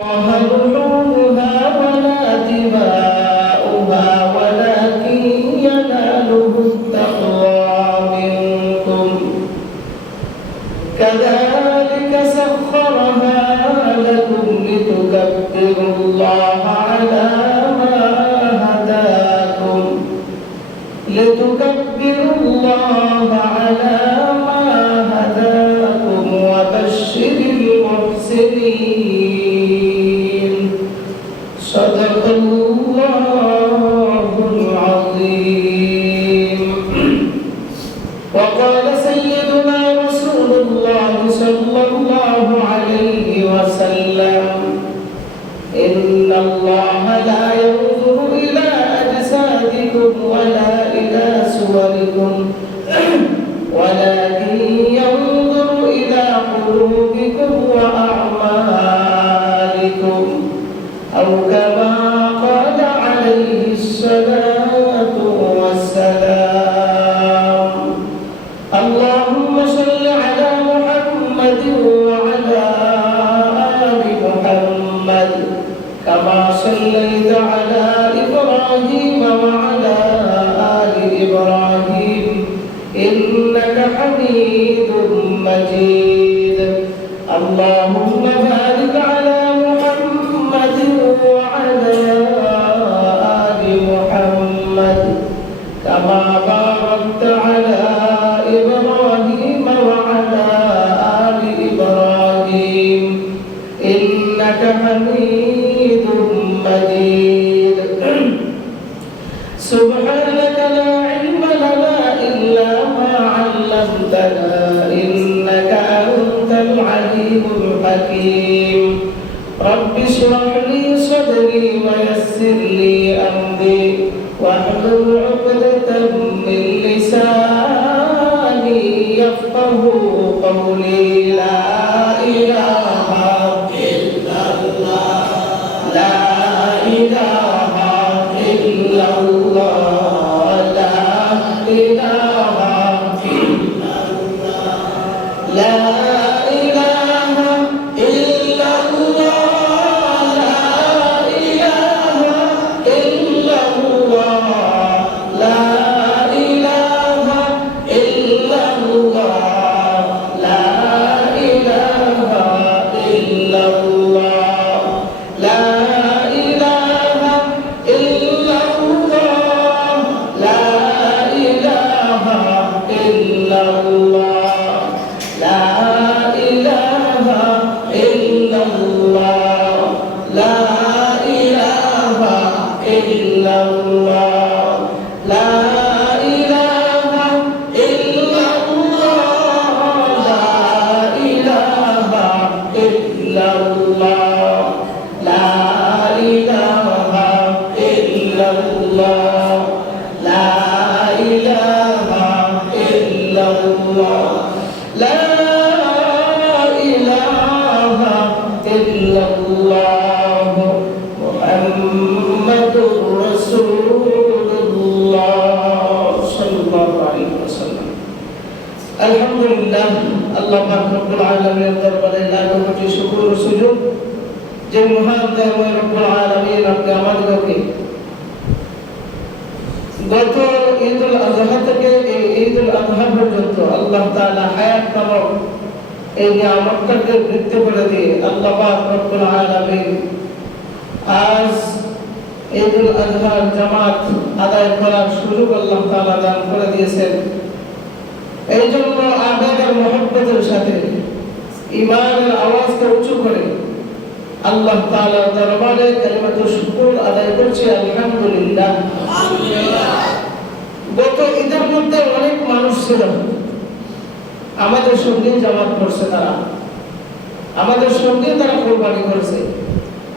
لحومها ولا دماؤها ولكن يناله التقوى منكم كذلك سخرها لكم لتكبروا الله على ما هداكم وبشر المحسنين صدق الله العظيم. وقال سيدنا رسول الله صلى الله عليه وسلم إن الله لا ينظر إلى أجسادكم ولا إلى صوركم ولكن ينظر إلى قلوبكم وأعمالكم أو كما قال عليه الصلاة والسلام. اللهم صل على محمد وعلى آل محمد كما صليت على إبراهيم وعلى آل إبراهيم إنك حميد مجيد. اللهم بارك على محمد وعلى آل محمد كما باركت على إبراهيم وعلى آل إبراهيم إنك حميد مجيد. سبحانك لا علم لنا إلا ما علمتنا إنك أنت العليم الحكيم. رب اشرح لي صدري ويسر لي أمري واحلل عقدة من لساني يفقه قولي. لا إله إلا الله لا إله إلا الله لا إله إلا الله لا إله إلا الله لا إله إلا الله لا إله إلا الله لا إله إلا الله لا إله إلا الله لا إله إلا الله لا إله إلا الله لا إله إلا الله لا إله إلا الله لا إله إلا الله لا إله إلا الله لا إله إلا الله محمد رسول الله صلى الله عليه وسلم. الحمد لله আল্লাহ পাক রব্বুল আলামিনের দরবারে লাখো কোটি শুকর ও সুজুদ যে মহান দয়াময় রব্বুল আলামিন আপনি আমাদেরকে গত ঈদুল আযহা থেকে এই ঈদুল আযহা পর্যন্ত আল্লাহ তাআলা হায়াত নামক এই নিয়ামতটাকে বৃদ্ধি করে দিয়ে আল্লাহ পাক রব্বুল আলামিন আজ ঈদুল আযহার জামাত আদায় করার সুযোগ আল্লাহ তাআলা দান করে দিয়েছেন। এই জন্য আবেগ আর মহব্বতের সাথে ঈমানের আওয়াজকে উঁচু করে আল্লাহ তাআলার দরবারে কালিমাতুশ শুকর আদায় করছি আলহামদুলিল্লাহ। গত ঈদের মধ্যে অনেক মানুষ ছিল আমাদের সঙ্গে জামাত করছে, তারা আমাদের সঙ্গে তারা কোরবানি করেছে,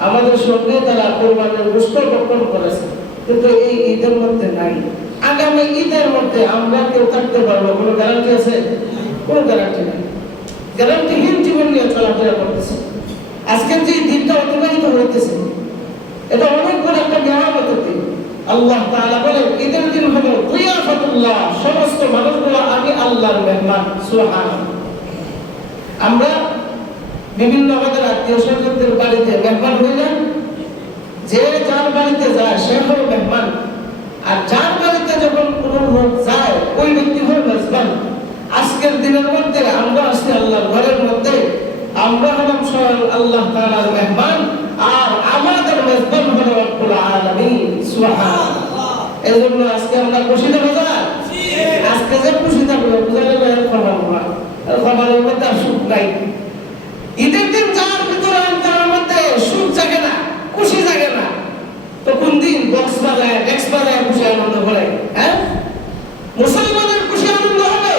আমাদের সঙ্গে তারা কোরবানির গোশত বপন করেছে, কিন্তু এই ঈদের মধ্যে নাই। আগামী ঈদের মধ্যে আমরা কেউ থাকতে পারবো কোনো গ্যারান্টি আছে? কোনো গ্যারান্টি নেই। গ্যারান্টিহীন জীবন নিয়ে চলাফেরা করতেছে। আজকের যে দিনটা অতিবাহিত হইতেছে এটা অনেক বড় একটা নিয়ামতের দিন। আল্লাহ তাআলা বলেন ঈদের দিন হলো দিয়াফাতুল্লাহ, সমস্ত মানুষগুলো আমি আল্লাহর মেহমান। সুবহানাল্লাহ। আমরা বিভিন্ন আমাদের আত্মীয় স্বজনদের বাড়িতে মেহমান হইলেন, যে যার বাড়িতে যায় সে হল মেহমান, আর যার বাড়িতে যখন কোনো লোক যায় ওই ব্যক্তি হল মেজবান। আজকের দিনের মধ্যে আমরা আসছি আল্লাহর ঘরের মধ্যে, আমরা হলাম স্বয়ং আল্লাহ তাআলার মেহমান, আর আমাদের মেজবান হলো রব্বুল আলামিন। সুবহানাল্লাহ। এজন্য আজকে আমরা খুশি না বাজার? আজকে যে খুশি থাকবো বুঝালে খবরের মধ্যে আর সুখ নাই। ঈদের দিন যার ভিতরে অন্তরের মধ্যে সুখ জাগে না, খুশি জাগে না, তো কোন দিন বক্স বাজায় ডেক্স বাজায় খুশি আনন্দ করে? হ্যাঁ, মুসলমানের খুশি আনন্দ হবে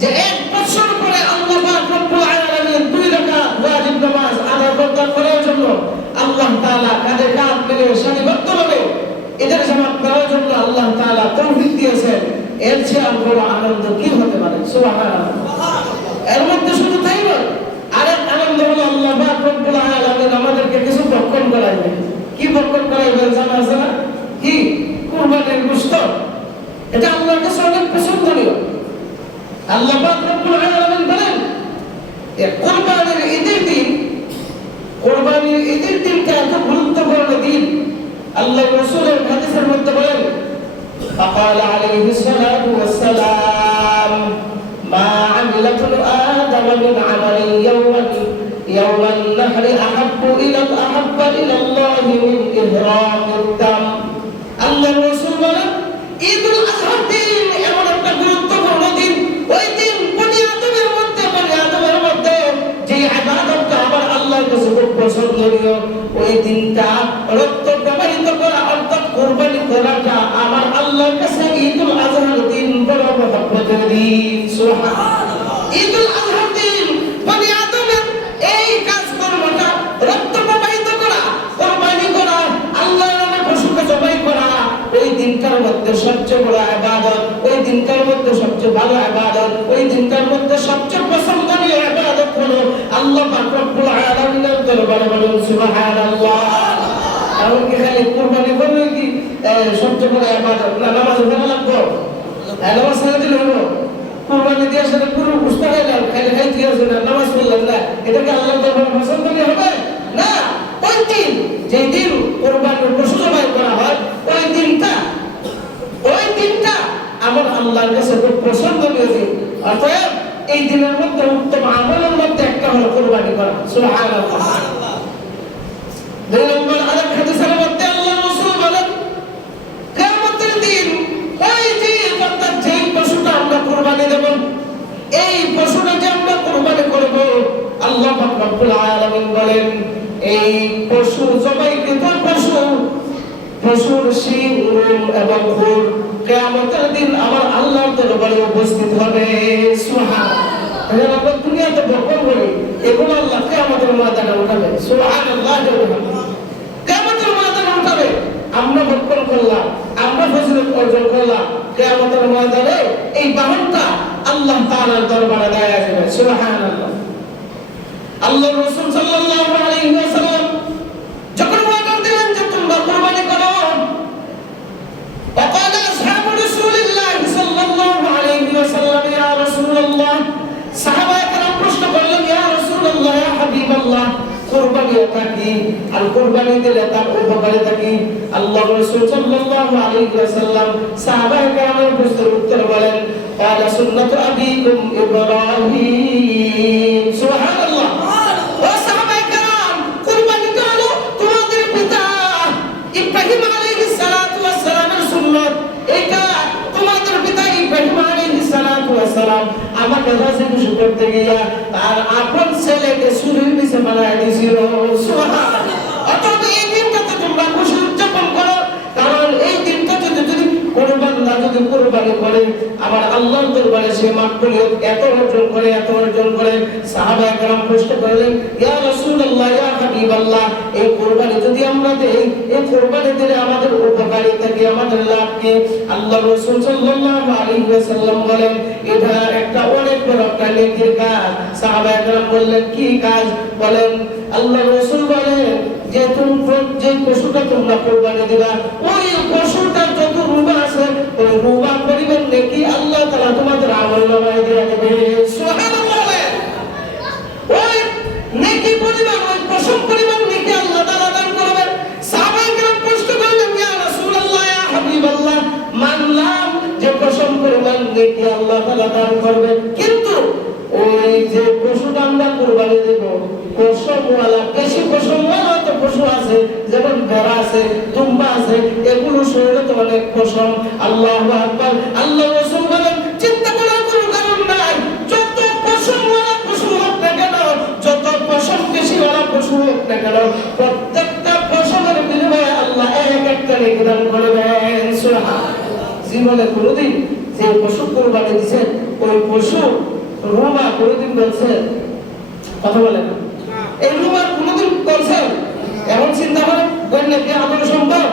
যে এক বছর পরে আল্লাহ পাক রব্বুল আলামিন 2 রাকাত ওয়াজিব নামাজ আদায় করার জন্য আল্লাহ তাআলা কাঁধে কাঁধ মিলিয়ে সারিবদ্ধভাবে এদের জামাত করার জন্য আল্লাহ তাআলা তৌফিক দিয়েছেন। এর চেয়ে আর বড় আনন্দ কি হতে পারে? সুবহানাল্লাহ। এর মধ্যে শুধু তাই নয়, আরেক আনন্দ হলো আল্লাহ পাক রব্বুল আলামিন আমাদেরকে কিছু ভক্ষণ করাইবেন। কি ভক্ষণ করাইবেন জানা আছে না? কি? কুরবানির গোশত। এটা আল্লাহর কাছে অনেক পছন্দনীয়। আল্লাহ পাক রব্বুল আলামিন বলেন, এই কুরবানির ঈদের দিন, কুরবানির ঈদের দিনটা এত গুরুত্বপূর্ণ দিন। আল্লাহ রাসূলের হাদিসের মধ্যে বলেন, فقال عليه الصلاة والسلام ما عملت آدم من عمل يوم النحر أحب إلى الله من إهراق الدم. আল্লাহ রাসূল বলেন, ঈদুল আযহার দিন এমন একটা গুরুত্বপূর্ণ দিন, ওই দিন বনি আদমের মধ্যে যে ইবাদতটা আমার আল্লাহর কাছে খুব পছন্দনীয়, ওই দিনটা রক্ত প্রবাহিত করা অর্থাৎ কুরবানি করাটা আমার আল্লাহর কাছে ঈদুল আযহার দিন বড় মহব্বতের দিন। সুবহানাল্লাহ। ঈদুল আযহার দিন বনি আদমের এই কাজকর্মটা রক্ত প্রবাহিত করা, কুরবানি করা, আল্লাহর নামে পশুকে জবাই করা, ওই দিনটার মধ্যে সবচেয়ে বড় ইবাদত, ওই দিনটার মধ্যে সবচেয়ে ভালো ইবাদত, ওই দিনটার মধ্যে সবচেয়ে পছন্দনীয় ইবাদত হলো আল্লাহ পাক রব্বুল আলামিনের দরবারে বলুন সুবহানাল্লাহ। আর কি খালি কুরবানি করবে কি সবচেয়ে বড় ইবাদত না? নামাজ পড়া লাগবে, নামাজ ছেড়ে দিলে হলো? কুরবানি দিয়ে সেটা পুরো বুঝতে হয় না, খালি খাইতে আছে না, নামাজ পড়লেন না, এটা কি আল্লাহর দরবারে পছন্দনীয় হবে? না। ওই দিন, যে দিন কুরবানির পশু জবাই করা হয়, ওই দিনটা আমার আল্লাহর কাছে খুব পছন্দনীয় দিন। অতএব এই দিনের মধ্যে উত্তম আমলের মধ্যে একটা হলো কুরবানি করা। সুবহানাল্লাহ। দুই নম্বর আরেক হাদিসের মধ্যে আল্লাহ রাসূল বলেন, কিয়ামতের দিন ওই যে অর্থাৎ যেই পশুটা আমরা কুরবানি দেব, এই পশুটা যে আমরা কুরবানি করব, আল্লাহ পাক রব্বুল আলামিন বলেন, এই পশু জবাইকৃত পশুর শিং এবং খুর কিয়ামতের দিন আমার আল্লাহর দরবারে উপস্থিত হবে। সুবহানাল্লাহ। আমরা দুনিয়াতে বকর বলি, এগুলো আল্লাহ কিয়ামতের ময়দানে উঠাবে। সুবহানাল্লাহ। কিয়ামতের ময়দানে উঠাবে। আমরা বকর করলাম, আমরা ফজিলত অর্জন করলাম, কিয়ামতের ময়দানে এই বাহনটা আল্লাহ তাআলার দরবারে দেয়া যাবে। সুবহানাল্লাহ। আল্লাহ রাসূল সাল্লাল্লাহু আলাইহি ওয়াসাল্লাম যখন ওয়াদা দিলেন যে তোমরা কুরবানি করো, وقال أصحاب رسول الله صلى الله عليه وسلم يا رسول الله, সাহাবায়ে কেরাম প্রশ্ন করলেন, ইয়া রাসূলুল্লাহ, ইয়া হাবিবাল্লাহ, কুরবানিটা কি? আর কুরবানি দিলে তার উপকারিতা কি? আল্লাহ রাসূল সাল্লাল্লাহু আলাইহি ওয়াসাল্লাম সাহাবায়ে কেরামের প্রশ্নের উত্তর বলেন, قال سنة أبيكم إبراهيم. সুবহানাল্লাহ। ও সাহাবায়ে কেরাম, কুরবানিটা হলো তোমাদের পিতা ইব্রাহিম আলাইহিস সালাতু ওয়াস সালামের সুন্নাত। এটা তোমাদের পিতা ইব্রাহিম আলাইহিস সালাতু ওয়াস সালাম আমাকে রাজি খুশি করতে গিয়া তার আপন ছেলেকে ছুরির নিচে বানায় দিয়েছিল। সুবহানাল্লাহ। অতএব এই দিনটাতে তোমরা খুশি উদযাপন করো, কারণ এই দিনটা যদি কুরবানরা যদি কুরবানি করে আমার আল্লাহর দরবারে সে মাকবুলিয়ত এত অর্জন করে। সাহাবায়ে কেরাম প্রশ্ন করলেন, ইয়া রাসূলুল্লাহ, ইয়া হাবিবাল্লাহ, এই কুরবানি যদি আমরা দেই, এই কুরবানি দিলে আমাদের উপকারিতা কি, আমাদের লাভ কি? আল্লাহ রাসূল সাল্লাল্লাহু আলাইহি ওয়াসাল্লাম বলেন, এটা একটা অনেক বড় একটা নেকির কাজ। সাহাবায়ে কেরাম বললেন, কি কাজ? বলেন, আল্লাহ রাসূল বলেন যে যে পশুটা তোমরা কুরবানি দিবা, ওই পশুটার যত রূপ আছে ওই রূপা পরিমাণ নেকি আল্লাহ তাআলা তোমাদের আমলনামায় দিয়ে দেবে। সুবহানাল্লাহ। ওই নেকি আল্লাহ দান করবে। কিন্তু ওই যে পশুটা আমরা কুরবানি দেব, পশমওয়ালা, বেশি পশমওয়ালা তো পশু আছে, যেমন ভেড়া আছে, দুম্বা আছে, এগুলো শরীরে তো অনেক পশম। আল্লাহু আকবার। আল্লাহ রাসূল বলেন, চিন্তা করার কোনো কারণ নাই। যত পশমওয়ালা পশু হোক না কেন, যত পশম বেশিওয়ালা পশু হোক না কেন, প্রত্যেকটা পশমের বিনিময়ে আল্লাহ এক একটা নেকি দান করবেন। সুবহানাল্লাহ। জীবনে কোনোদিন যে পশু কুরবানি দিয়েছেন, ওই পশু রুমা কোনোদিন বলছে? কথা বলে না। এই রুমা কোনোদিন বলছে? এখন চিন্তা করে বললে কি আমাদের সম্ভব?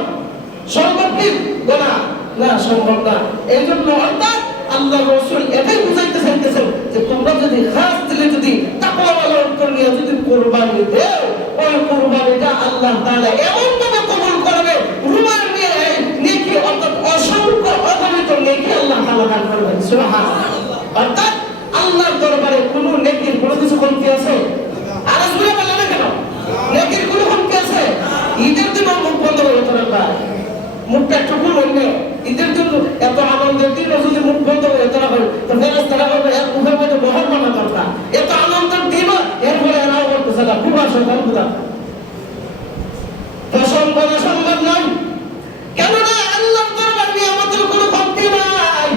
সম্ভব কি? না, না সম্ভব না। এই জন্য অর্থাৎ আল্লাহ রাসূল এটাই বুঝাইতে চাইতেছেন যে তোমরা যদি খাস দিলে, যদি তাকওয়াওয়ালা অন্তর নিয়ে যদি কুরবানি দেও, ওই কুরবানিটা আল্লাহ তাআলা এমন ভাবে কবুল করবে, রুমার নিয়ে নেকি অর্থাৎ অসংখ্য অগণিত নেকি আল্লাহ তাআলা দান করবেন। সুবহানাল্লাহ। অর্থাৎ আল্লাহর দরবারে কোনো নেকির কোনো কিছু কমতি আছে? আর আসলে বলে না কেন? নেকির কোনো কমতি আছে? ঈদের দিন মুখ বন্ধ করে তোরা, মুখটা একটু খুলবে। ঈদের দিন এত আনন্দের দিন যদি মুখ বন্ধ করে তোরা হয়, তো ফেরেশতারা বলবে এর মুখের মধ্যে বহর বানা দরকার। এত আনন্দের দিন এরপরে এরাও করতেছে না, খুব আসে তার কথা পছন্দ করা সম্ভব নয়। কেননা আল্লাহর দরবার নিয়ে আমাদের কোনো কমতি নাই।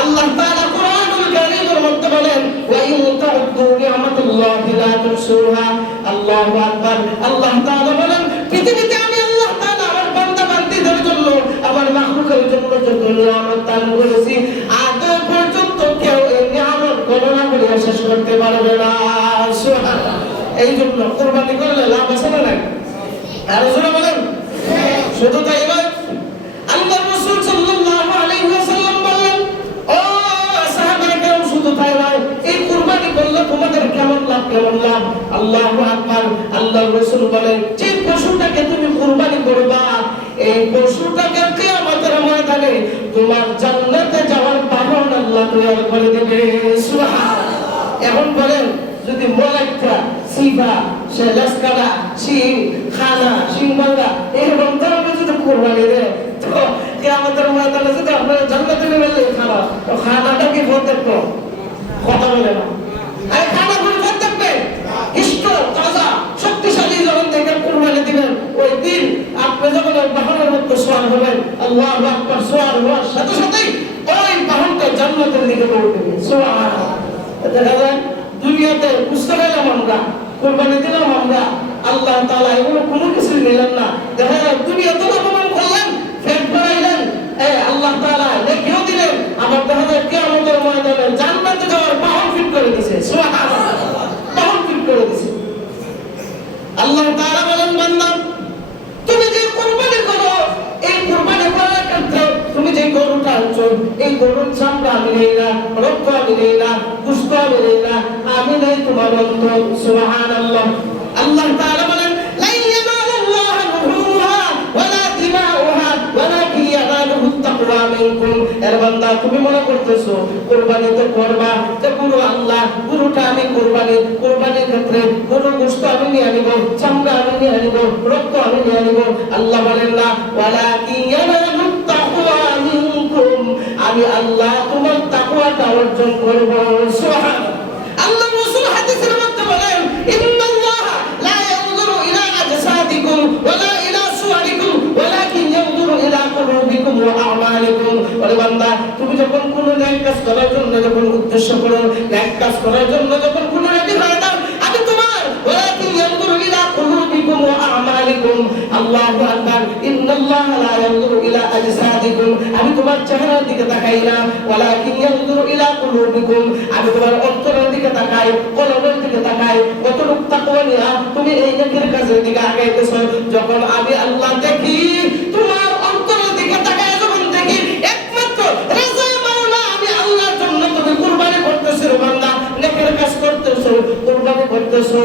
আল্লাহ তাআলা কুরআনুল কারীমের মধ্যে বলেন, ওয়া ইন তা'উদ্দু নি'মাতাল্লাহি লা তুহসুহা। আল্লাহু আকবার। আল্লাহ তাআলা বলেন, পৃথিবীতে আমি আল্লাহ তাআলা আমার বান্দা বান্দীদের জন্য, আমার মাখলুকের জন্য যত নিয়ামত দান করেছি, আদৌ পর্যন্ত কেউ এই নিয়ামত গণনা করে শেষ করতে পারবে না। সুবহানাল্লাহ। এই জন্য কুরবানি করলে লাভ আছে না নাই? আর রাসূল বলেন, শুধু তাই নয়, আল্লাহর রাসূল সাল্লাল্লাহু আলাইহি ওয়াসাল্লাম বললেন, ও সাহাবায়ে কেরাম, শুধু তাই নয়, এই কুরবানি করলে তোমাদের কেমন লাভ, কেমন লাভ। আল্লাহু আকবার। আল্লাহর রাসূল বলেন, যে পশুটাকে তুমি কুরবানি করবা, এই পশুটাকে কিয়ামতের ময়দানে তোমার জান্নাতে যাওয়ার বাহন আল্লাহ তৈরি করে দেবে। সুবহানাল্লাহ। এখন বলেন, যদি মলাইকা, সিবা, সে লস্করা, সিং, খানা, সিংবাঙ্গা এরকম ধরনের যদি কুরবানি দেয়, তো কিয়ামতের ময়দানে যদি আপনারা জান্নাতে নেবেন খানা, তো খানাটা কি ফল থাকবে? কথা বলে না। আর খানা কোন ফল থাকবে? ইষ্ট, তাজা, শক্তিশালী যখন দেখে কুরবানি দিবেন, ওই দিন আপনি যখন ওই বাহনের মধ্যে সওয়ার হবেন, আল্লাহু আকবার, সওয়ার হওয়ার সাথে সাথেই ওই বাহনটা জান্নাতের দিকে দৌড় দেবে। সুবহানাল্লাহ। দেখা যায় দুনিয়াতে বুঝতে পারলাম আমরা, কুরবানি দিলাম আমরা, আল্লাহ তাআলা এগুলো কোনো কিছু নিলেন না। দেখা যায় দুনিয়াতে অপমান করলেন, ফেট বাড়াইলেন, আল্লাহ তাআলা নেকিও দিলেন, আবার দেখা যায় কিয়ামতের ময়দানে জান্নাতে যাওয়ার বাহন ফিট করে দিয়েছে। সুবহানাল্লাহ। বাহন ফিট করে দিয়েছে। আল্লাহ তাআলা বলেন, বান্দা তুমি যে কুরবানি করো, এই কুরবানি করার ক্ষেত্রে তুমি যে গরুটা আনছো, এই গরুর চামড়া আমি নেই না, রক্ত আমি নেই না, গোশত আমি নেই না, আমি নেই তোমার অন্তর। সুবহানাল্লাহ। আল্লাহ তাআলা বলেন, লা ইয়ানালুল্লাহু লুহুমুহা ওয়ালা দিমাউহা ওয়ালাকিন ইয়ানালুহুত তাকওয়া মিনকুম। এর বান্দা, তুমি মনে করতেছো কুরবানি তো করবা, যে পুরো আল্লাহ, পুরোটা আমি কুরবানির ক্ষেত্রে গরুর গোশত আমি নিয়ে নিব, চামড়া আমি নিয়ে নিব, রক্ত আমি নিয়ে নিব। আল্লাহ বলেন না, ওয়ালাকিন ইয়ানালুহুত তাকওয়া মিনকুম, আমি আল্লাহ তোমার তাকওয়াটা অর্জন করব। সুবহানাল্লাহ। আল্লাহ রাসূল হাদিসের মধ্যে বলেন, ইন্নাল্লাহা লা ইয়ানজুরু ইলা আজসাদিকুম ওয়ালা ইলা সুওয়ারিকুম ওয়ালাকিন ইয়ানজুরু ইলা কুলুবিকুম ওয়া আমালিকুম। ওরে বান্দা, তুমি যখন কোনো নেক কাজ করার জন্য যখন উদ্দেশ্য করো, নেক কাজ করার জন্য যখন কোনো রেডি হয়ে যাও, আমি তোমার ওয়ালাকিন ইয়ানজুরু ইলা কুলুবিকুম ওয়া আমালিকুম। আল্লাহু আকবার। ইন্নাল্লাহা লা ইয়ানজুরু ইলা আজসাদিকুম, আমি তোমার চেহারার দিকে তাকাই না, ওয়ালাকিন ইয়ানজুরু ইলা কুলুবিকুম, আমি তোমার অন্তরের দিকে তাকাই, কলবের দিকে তাকাই, কতটুকু তাকওয়া নিয়ে তুমি এই নেকের কাজের দিকে আগাইতেছো। যখন আমি আল্লাহ দেখি, তোমার অন্তরের দিকে তাকাই যখন দেখি, একমাত্র রাজা মাওলা আমি আল্লাহর জন্য তুমি কুরবানি করতেছো বান্দা, নেকের কাজ করতেছো, কুরবানি করতেছো,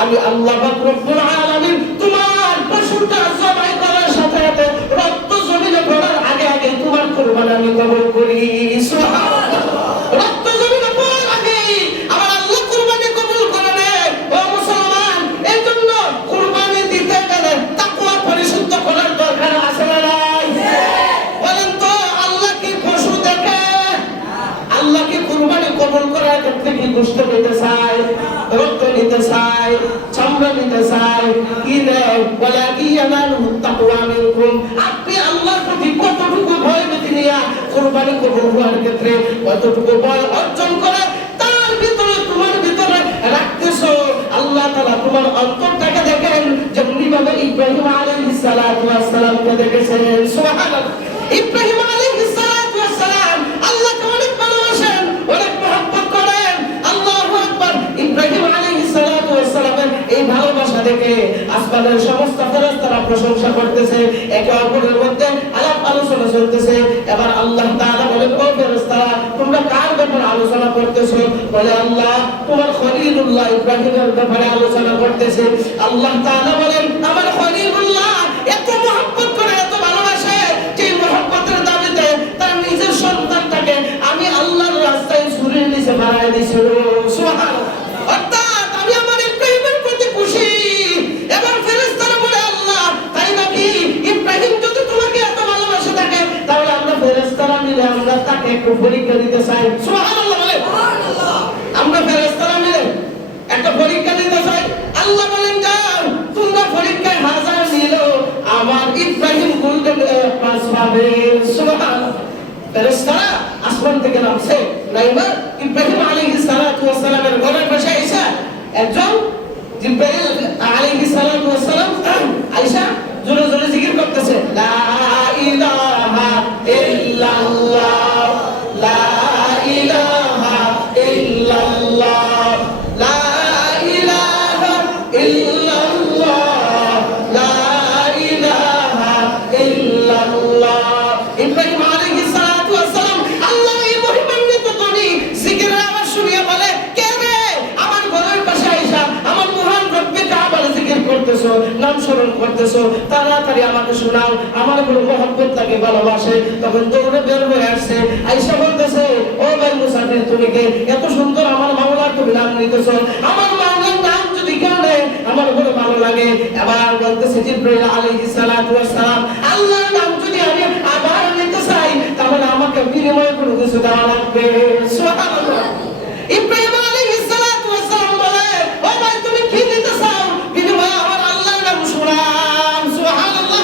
আমি আল্লাহ পাক রব্বুল আলামিন তোমার পশুটা জবাই করার সাথে সাথে রক্ত জমিনে পড়ার আগে আগে তোমার কুরবানি আমি কবুল করি। সুবহানাল্লাহ। রক্ত জমিনে পড়ার আগে আমার আল্লাহ কুরবানি কবুল করে নেয়। ও মুসলমান, এই জন্য কুরবানি দিতে গেলে তাকওয়া পরিশুদ্ধ করার দরকার আছে না নাই? বলেন তো, আল্লাহ কি পশু দেখে? আল্লাহ কি কুরবানি আমরা নিতে চাই কি নেই বলে কি ইয়ানালু তাকওয়া মিনকুম আপনি আল্লাহর প্রতি কতটুকু ভয় ভীতি নিয়ে কুরবানি করার ক্ষেত্রে কতটুকু ভয় অর্জন করে তার ভিতরে তোমার ভিতরে রাখতেছো আল্লাহ তাআলা তোমার অন্তরটাকে দেখেন যেমনি ভাবে ইব্রাহিম আলাইহিস সালাতু ওয়াস সালামকে দেখেছেন সুবহানাল্লাহ ইব্রাহিম আলাইহিস সালাতু ওয়াস সালাম আল্লাহকে অনেক ভালোবাসেন অনেক মহব্বত করেন আল্লাহু আকবার ইব্রাহিম আলাইহিস সালাতু ওয়াস সালামের এই ভালোবাসা দেখে আসমানের সমস্ত ফেরেশতারা প্রশংসা করতেছে একে অপরের মধ্যে আলাপ আলোচনা চলতেছে এবার আল্লাহ তাআলা বলেন ও ফেরেশতারা তোমরা কার ব্যাপারে আলোচনা করতেছো বলে আল্লাহ তোমার খলিলুল্লাহ ইব্রাহিমের ব্যাপারে আলোচনা করতেছে আল্লাহ তাআলা বলেন আমার খলিলুল্লাহ এত মহব্বত করে এত ভালোবাসে যে মহব্বতের দাবিতে তার নিজের সন্তানটাকে আমি আল্লাহর রাস্তায় ছুরির নিচে মারায় দিয়েছিল সুবহানাল্লাহ অর্থাৎ আমি আমার ইব্রাহিমের প্রতি খুশি এবার ফেরেশতারা বলে আল্লাহ তাই নাকি ইব্রাহিম যদি তোমাকে এত ভালোবাসে থাকে তাহলে আমরা ফেরেশতারা মিলে আমরা তাকে একটু পরীক্ষা দিতে চাই সুবহানাল্লাহ বলে সুবহানাল্লাহ আমরা ফেরেশতারা মিলে একটা পরীক্ষা দিতে চাই আল্লাহ বলেন যাও তোমরা পরীক্ষায় হাজার নিলো আমার ইব্রাহিম গোল্ডেন পাস পাবে সুবহানাল্লাহ ফেরেশতারা আসমান থেকে নামছে নাইমা ইব্রাহিম আলাইহিস সালাতু ওয়াস সালামের ঘরের পাশে আয়েশা একজন জিবরাইল আলাইহিস সালাতু ওয়াস সালাম আয়েশা জোরে জোরে জিকির করতেছে লা ইলাহা ইল্লাল্লাহ লা ইলাহা ইল্লাল্লাহ লা ইলাহা ইল্লাল্লাহ লা ইলাহা ইল্লাল্লাহ ইব্রাহিম আলাইহিস সালাতু ওয়াস সালাম আল্লাহ এই মহিমান্বিত তনি জিকিরের আওয়াজ শুনিয়ে বলে কে রে আমার ঘরের পাশে আয়েশা আমার মহান রব্বে কাবার জিকির করতেছো নাম স্মরণ করতেছো তাড়াতাড়ি আমাকে শোনাও আমার বড় মহব্বত লাগে ভালোবাসে তখন দৌড়ে বের হয়ে আসছে আয়েশা বলতেছে ও ভাই মুসাফির তুমি কে এত সুন্দর আমার মাওলার তুমি নাম নিতেছো আমার মাওলার নাম যদি কেউ নেয় আমার বড় ভালো লাগে এবার বলতেছে জিবরাইল আলাইহিস সালাতু ওয়াস সালাম আল্লাহর নাম যদি আমি আবার নিতে চাই তাহলে আমাকে বিনিময়ে কোনো কিছু দেওয়া লাগবে সুবহানাল্লাহ ইব্রাহিম আলাইহিস সালাতু ওয়াস সালাম বলে ও ভাই তুমি কি নিতে চাও বিনিময়ে আমার আল্লাহর নাম শোনাও সুবহানাল্লাহ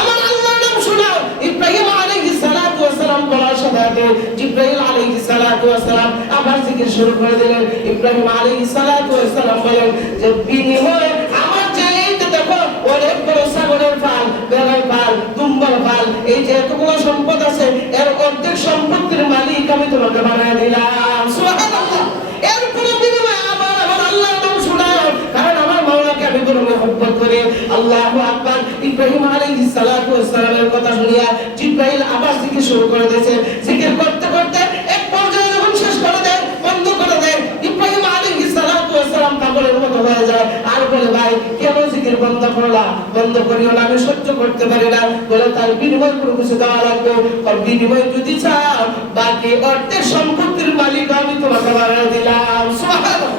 আমার আল্লাহর নাম শোনাও ইব্রাহিম আলাইহিস সালাতু ওয়াস সালাম বলার সাথে জিবরাইল আলাইহিস সালাতু ওয়াস সালাম আবার জিকির শুরু করে দিলেন ইব্রাহিম আলাইহিস সালাতু ওয়াস সালাম বলেন যে বিনিময়ে আমার যে এইটা দেখো অনেক বড় ছাগলের পাল বেড়ার পাল দুম্বার পাল এই যে এতগুলো সম্পদ আছে এর অর্ধেক সম্পত্তির মালিক আমি তোমাকে বানায় দিলাম সুবহানাল্লাহ এর কোনো বিনিময়ে আবার আমার আল্লাহর নাম শোনাও কারণ আমার মাওলাকে আমি বড় মহব্বত করি আল্লাহু আকবার ইব্রাহিম আলাইহিস সালাতু ওয়াস সালামের কথা শুনিয়া জিবরাইল আবার জিকির শুরু করে দিয়েছে জিকির করতে করতে এক পর্যায়ে যখন শেষ করে দেয় বন্ধ করে দেয় ইব্রাহিম আলাইহিস সালাতু ওয়াস সালাম পাগলের মতো হয়ে যায় আর বলে ভাই কেন জিকির বন্ধ করলা বন্ধ করিও না আমি সহ্য করতে পারি না বলে তার বিনিময় কোনো কিছু দেওয়া লাগবে আর বিনিময় যদি চাও বাকি অর্ধেক সম্পত্তির মালিক আমি তোমাকে বানিয়ে দিলাম সুবহানাল্লাহ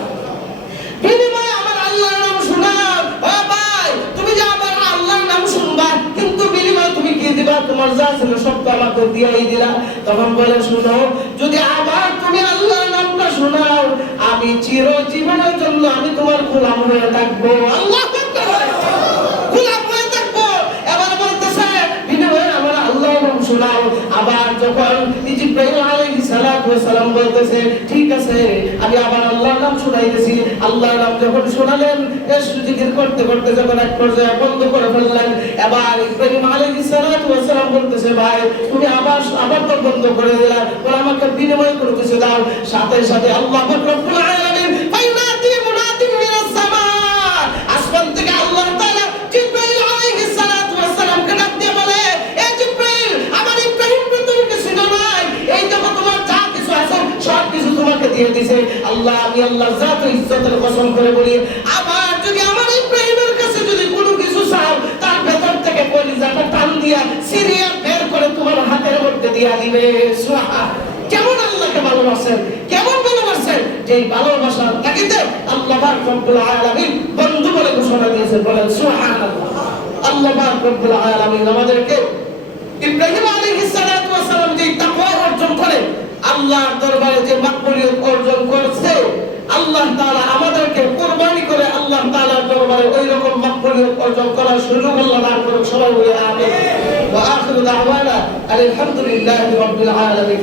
বিনিময়ে আমার আল্লাহর নাম শোনাও ও ভাই তুমি যে আমার আল্লাহর নাম শুনবা কিন্তু বিনিময়ে তুমি কি দিবা তোমার যা ছিল সব তো আমাকে দিয়েই দিলা তখন বলে শুনো যদি আবার তুমি আল্লাহর নামটা শোনাও আমি চিরজীবনের জন্য আমি তোমার গোলাম হয়ে থাকবো আল্লাহু আকবার গোলাম হয়ে থাকবো এবার বলতেছে বিনিময়ে আমার আল্লাহর নাম শোনাও আবার যখন জিবরাইল আলাইহিস সালাতু ওয়াস সালাম বলতেছে ঠিক আছে আমি আবার আল্লাহর নাম শোনাইতেছি আল্লাহর নাম যখন শোনালেন এর জিকির করতে করতে যখন এক পর্যায়ে বন্ধ করে ফেললেন এবার ইব্রাহিম আলাইহিস সালাতু ওয়াস সালাম বলতেছে ভাই তুমি আবার তো বন্ধ করে দিলা বলে আমাকে বিনিময় করে কিছু দাও সাথে সাথে আল্লাহ রব্বুল আলামিন ফাইনাতি মুনাদিন মিনাস সামা আসমান থেকে আল্লাহ তাআলা জিবরাইল আলাইহিস সালাতু ওয়াস সালামকে ডাক দিয়ে বলে এ জিবরাইল আমার ইব্রাহিম তুমি কিছু নাই এই দেখো তোমার যা কিছু আছে সব কিছু তোমাকে দিয়ে দিয়েছে আল্লাহ আমি আল্লাহর জাত ইজ্জতের কসম করে বলি আবার যদি আমার ইব্রাহিমের কাছে যদি কোনো কিছু চাও তার ভেতর থেকে কলিজাটা টান দিয়া সিরিয়া বের করে তোমার হাতের মধ্যে দিয়া দিবে সুবহানাল্লাহ কেমন আল্লাহকে ভালোবাসেন কেমন ভালোবাসেন যে ভালোবাসা তাকিতে আল্লাহ পাক রব্বুল আলামিন বন্ধু বলে ঘোষণা দিয়েছেন বলেন সুবহানাল্লাহ আল্লাহ পাক রব্বুল আলামিন আমাদেরকে ইব্রাহিম আলাইহিস সালাতু ওয়াস সালাম যে তাকওয়া অর্জন করে আল্লাহর দরবারে যে মাকবুলিয়ত অর্জন করছে আল্লাহ তাআলা আমাদেরকে কুরবানি করে আল্লাহ তাআলার দরবারে দাওয়ানা আলহামদুলিল্লাহি রাব্বিল আলামিন।